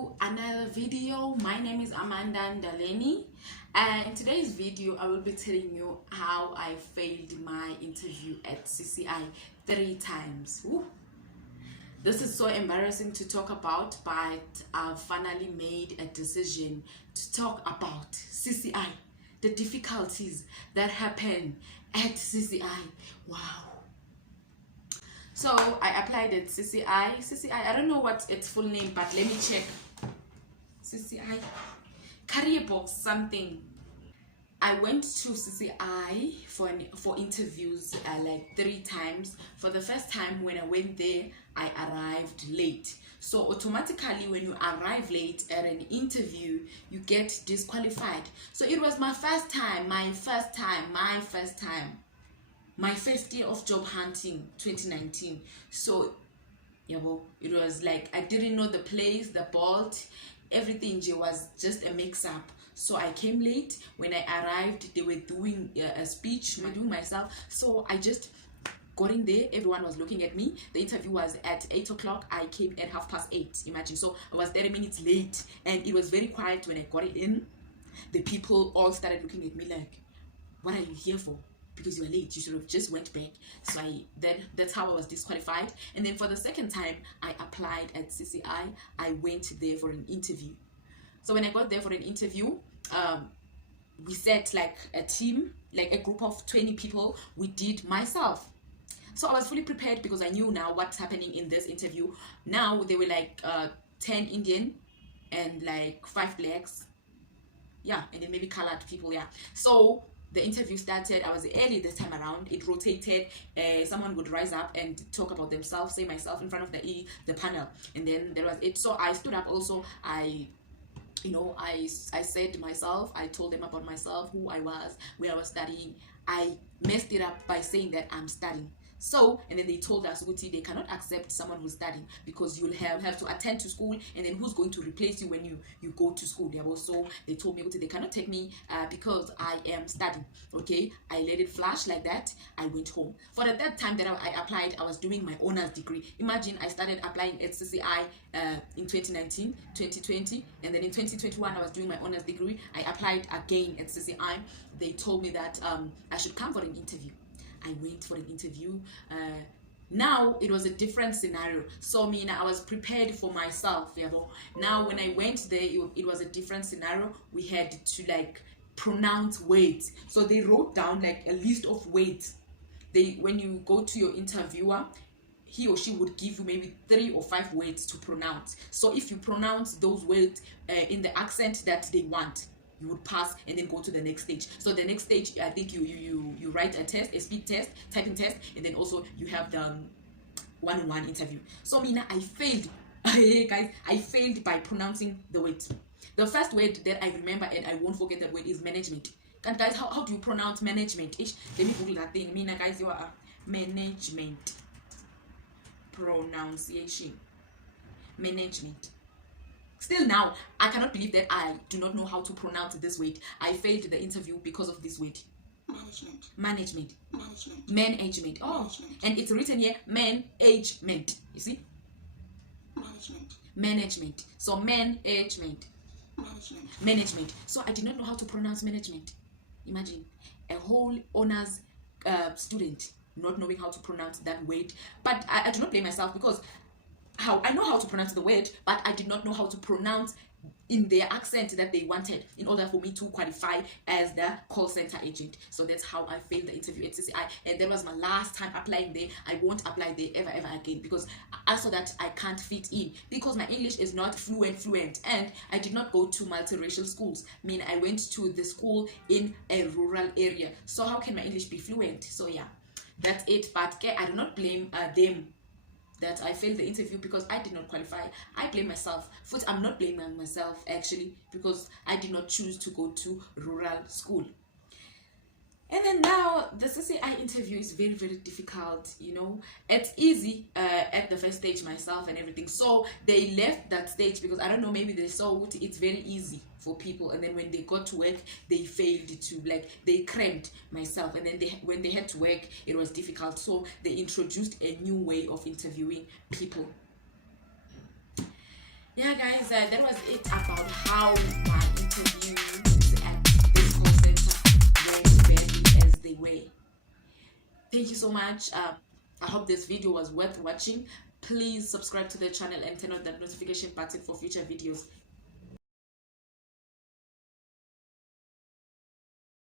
to another video. My name is Amanda Ndaleni, and in today's video I will be telling you how I failed my interview at CCI 3 times. Ooh. This is so embarrassing to talk about, but I've finally made a decision to talk about CCI, the difficulties that happen at CCI. Wow. So I applied at CCI. I don't know what its full name, but let me check. CCI career box something. I went to CCI for interviews like 3 times. For the first time when I went there, I arrived late. So automatically when you arrive late at an interview, you get disqualified. So it was my first time, my first year of job hunting, 2019. So yeah, well, it was like I didn't know the place, the bolt, everything was just a mix-up. So I came late. When I arrived, they were doing a speech, doing myself. So I just got in there. Everyone was looking at me. The interview was at 8 o'clock. I came at 8:30. Imagine. So I was 30 minutes late, and it was very quiet when I got it in. The people all started looking at me like, "What are you here for? Because you were late. You should have just went back." So that's how I was disqualified. And then for the second time I applied at CCI, I went there for an interview. So when I got there for an interview, we set like a team, like a group of 20 people. We did myself. So I was fully prepared because I knew now what's happening in this interview. Now there were like 10 Indian and like 5 blacks, yeah, and then maybe colored people, yeah. So the interview started. I was early this time around. It rotated. Someone would rise up and talk about themselves, say myself in front of the panel, and then there was it. So I stood up also. I said myself. I told them about myself, who I was, where I was studying. I messed it up by saying that I'm studying. So, and then they told us, Uti, they cannot accept someone who's studying because you'll have to attend to school, and then who's going to replace you when you go to school? So they told me, Uti, they cannot take me because I am studying. Okay, I let it flash like that. I went home. For the third time that I applied, I was doing my honors degree. Imagine, I started applying at CCI in 2019, 2020, and then in 2021 I was doing my honors degree. I applied again at CCI. They told me that I should come for an interview. I went for an interview. Now it was a different scenario. So I was prepared for myself. Yeah, but now when I went there, it was a different scenario. We had to like pronounce words. So they wrote down like a list of words. When you go to your interviewer, he or she would give you maybe 3 or 5 words to pronounce. So if you pronounce those words in the accent that they want, you would pass and then go to the next stage. So the next stage, I think you write a test, a speed test, typing test, and then also you have the one-on-one interview. So I failed. Guys, I failed by pronouncing the word. The first word that I remember, and I won't forget that word, is management. And guys, how do you pronounce management? Let me Google that thing. Guys, you are management pronunciation. Management. Still now, I cannot believe that I do not know how to pronounce this word. I failed the interview because of this word. Management. Oh, and it's written here, management. You see? Management. So management. So I did not know how to pronounce management. Imagine a whole honors student not knowing how to pronounce that word. But I do not blame myself because I know how to pronounce the word, but I did not know how to pronounce in their accent that they wanted in order for me to qualify as the call center agent. So that's how I failed the interview at CCI, and that was my last time applying there. I won't apply there ever again because I saw that I can't fit in because my English is not fluent, and I did not go to multiracial schools. I went to the school in a rural area. So how can my English be fluent? So yeah, that's it. But I do not blame them that I failed the interview because I did not qualify. I blame myself. First, I'm not blaming myself actually because I did not choose to go to rural school. And then now the CCI interview is very, very difficult. It's easy at the first stage myself and everything. So they left that stage because I don't know, maybe they saw it's very easy for people, and then when they got to work they failed to, like, they crammed myself, and then when they had to work it was difficult. So they introduced a new way of interviewing people. yeah, guys, that was it about how my interviews at this call center went badly as they were. Thank you so much. I hope this video was worth watching. Please subscribe to the channel and turn on that notification button for future videos.